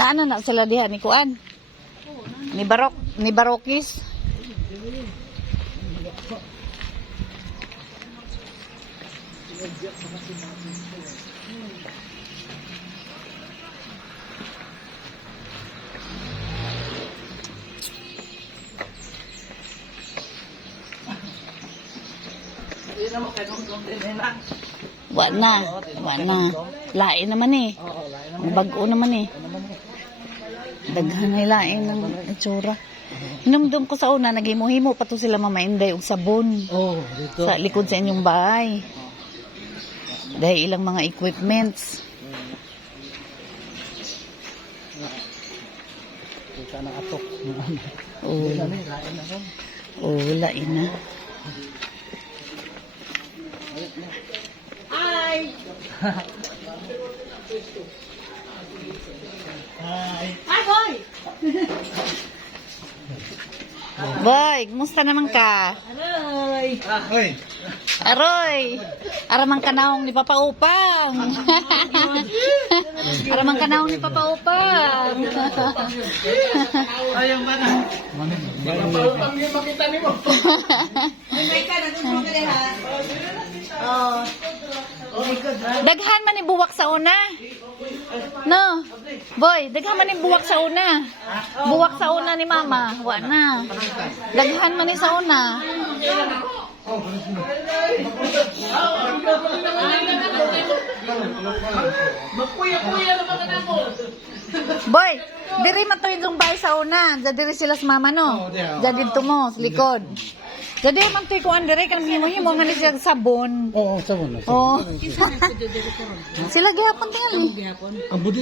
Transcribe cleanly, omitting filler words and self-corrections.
Naano na sila diha ni Kuan? Ni Barokis. Wa na. Lain naman eh. Bago naman eh. Daghan ay lain ng itsura. Hinumdum ko sa una, naghimuhimo pa to sila mamainday og sabon. Dito. Sa likod sa inyong bahay. Dahil ilang mga equipments. Kita na atok. Oh. Lain na. Hi! Hi, boy! Boy, kumusta naman ka? Aroy! Aroy! Aramang kanaong ni Papa Upang. Aramang kanaong ni Papa Upang. Ayang ba na? Papautang niyo makita niyo mo. May ka, natutulog ka ha? Oh. Daghan man ni buwak sa una. No. Boy, daghan man ni buwak sa una. Buwak sa una ni Mama. Wa na. Daghan man ni sa una. Magkuya-kuya na mga namo. Boy, diri man to yung bahay sa una. Diri sila sa Mama no. Diri dito mo sa likod. Jadi man to kuan diri kan himo nga ni siya sabon. Oo, sabon na. Oh. Sila gihapon tingali. Ang budi